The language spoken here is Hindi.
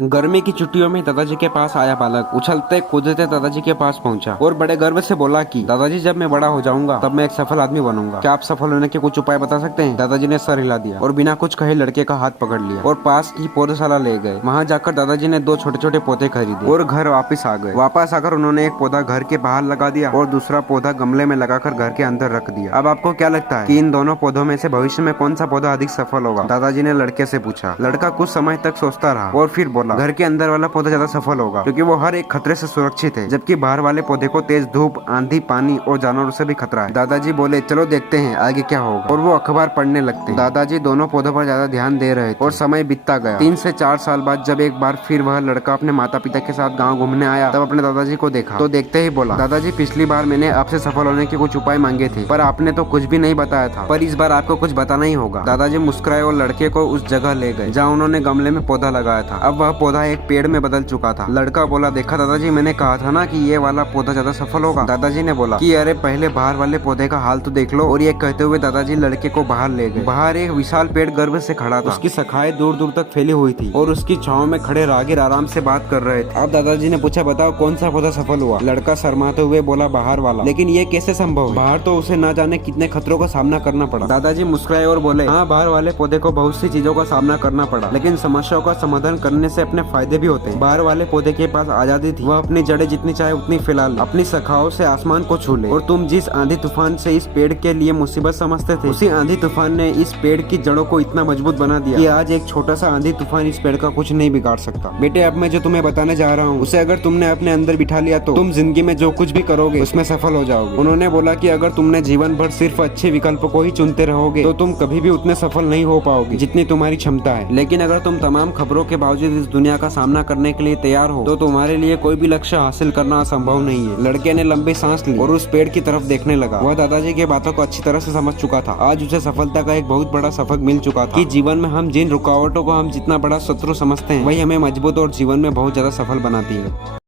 गर्मी की छुट्टियों में दादाजी के पास आया बालक उछलते कूदते दादाजी के पास पहुंचा और बड़े गर्व से बोला कि दादाजी जब मैं बड़ा हो जाऊंगा तब मैं एक सफल आदमी बनूंगा। क्या आप सफल होने के कुछ उपाय बता सकते हैं? दादाजी ने सर हिला दिया और बिना कुछ कहे लड़के का हाथ पकड़ लिया और पास की पौधशाला ले गए। वहाँ जाकर दादाजी ने 2 छोटे छोटे पौधे खरीदे और घर वापिस आ गए। वापस आकर उन्होंने एक पौधा घर के बाहर लगा दिया और दूसरा पौधा गमले में लगाकर घर के अंदर रख दिया। अब आपको क्या लगता है कि इन दोनों पौधों में से भविष्य में कौन सा पौधा अधिक सफल होगा? दादाजी ने लड़के से पूछा। लड़का कुछ समय तक सोचता रहा और फिर बोला, घर के अंदर वाला पौधा ज्यादा सफल होगा क्योंकि वो हर एक खतरे से सुरक्षित है, जबकि बाहर वाले पौधे को तेज धूप, आंधी, पानी और जानवरों से भी खतरा है। दादाजी बोले, चलो देखते हैं आगे क्या होगा। और वो अखबार पढ़ने लगते। दादाजी दोनों पौधों पर ज्यादा ध्यान दे रहे थे और समय बीतता गया। 3 से 4 साल बाद जब एक बार फिर वह लड़का अपने माता पिता के साथ गाँव घूमने आया तब अपने दादाजी को देखा तो देखते ही बोला, दादाजी पिछली बार मैंने आपसे सफल होने के कुछ उपाय मांगे थे पर आपने तो कुछ भी नहीं बताया था, पर इस बार आपको कुछ बताना ही होगा। दादाजी मुस्कुराए और लड़के को उस जगह ले गए जहाँ उन्होंने गमले में पौधा लगाया था। अब वह पौधा एक पेड़ में बदल चुका था। लड़का बोला, देखा दादाजी, मैंने कहा था ना कि ये वाला पौधा ज्यादा सफल होगा। दादाजी ने बोला कि अरे पहले बाहर वाले पौधे का हाल तो देख लो। और ये कहते हुए दादाजी लड़के को बाहर ले गए। बाहर एक विशाल पेड़ गर्व से खड़ा था। उसकी शाखाएं दूर दूर तक फैली हुई थी और उसकी छांव में खड़े राहगीर आराम से बात कर रहे थे। अब दादाजी ने पूछा, बताओ कौन सा पौधा सफल हुआ? लड़का शर्माते हुए बोला, बाहर वाला। लेकिन ये कैसे संभव है? बाहर तो उसे न जाने कितने खतरों का सामना करना पड़ा। दादाजी मुस्कुराए और बोले, हाँ, बाहर वाले पौधे को बहुत सी चीजों का सामना करना पड़ा, लेकिन समस्याओं का समाधान करने से अपने फायदे भी होते हैं। बाहर वाले पौधे के पास आजादी थी, वह अपनी जड़ें जितनी चाहे उतनी फैला ले, अपनी शाखाओं से आसमान को छू ले। और तुम जिस आंधी तूफान से इस पेड़ के लिए मुसीबत समझते थे, उसी आंधी तूफान ने इस पेड़ की जड़ों को इतना मजबूत बना दिया कि आज एक छोटा सा आंधी तूफान इस पेड़ का कुछ नहीं बिगाड़ सकता। बेटे, अब मैं जो तुम्हें बताने जा रहा हूँ उसे अगर तुमने अपने अंदर बिठा लिया तो तुम जिंदगी में जो कुछ भी करोगे उसमें सफल हो जाओगे। उन्होंने बोला कि अगर तुमने जीवन भर सिर्फ अच्छे विकल्पों को ही चुनते रहोगे तो तुम कभी भी उतने सफल नहीं हो पाओगे जितनी तुम्हारी क्षमता है। लेकिन अगर तुम तमाम खबरों के बावजूद इस दुनिया का सामना करने के लिए तैयार हो तो तुम्हारे लिए कोई भी लक्ष्य हासिल करना असंभव नहीं है। लड़के ने लंबी सांस ली और उस पेड़ की तरफ देखने लगा। वह दादाजी की बातों को अच्छी तरह से समझ चुका था। आज उसे सफलता का एक बहुत बड़ा सबक मिल चुका था कि जीवन में हम जिन रुकावटों को हम जितना बड़ा शत्रु समझते हैं वही हमें मजबूत और जीवन में बहुत ज्यादा सफल बनाती है।